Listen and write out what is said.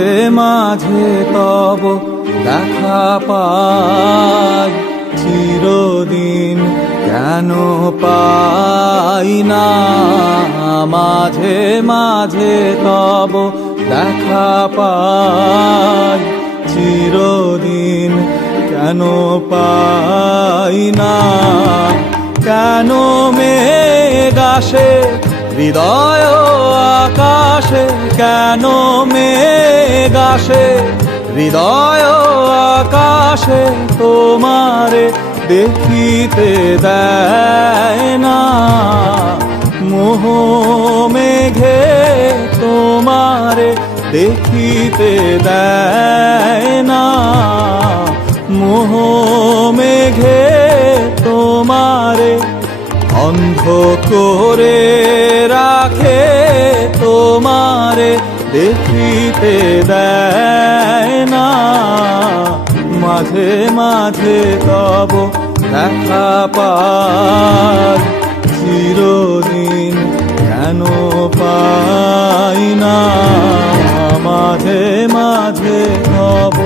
মাঝে মাঝে তব দেখা পাই, চিরদিন কেন পাই না। মাঝে মাঝে তব দেখা পাই, চিরদিন কেন পাই না। কেন মেঘ আসে হৃদয় আকাশে, কেন মেঘ আসে হৃদয় আকাশে, তোমারে দেখিতে দেয় না। মোহ মেঘে তোমারে দেখিতে দেয় না। মোহ মেঘে তোমারে অন্ধ করে রাখে, তোমারে দেখিতে দেয় না। মাঝে মাঝে তব দেখা পাই, চিরদিন কেন পাই না। মাঝে মাঝে তব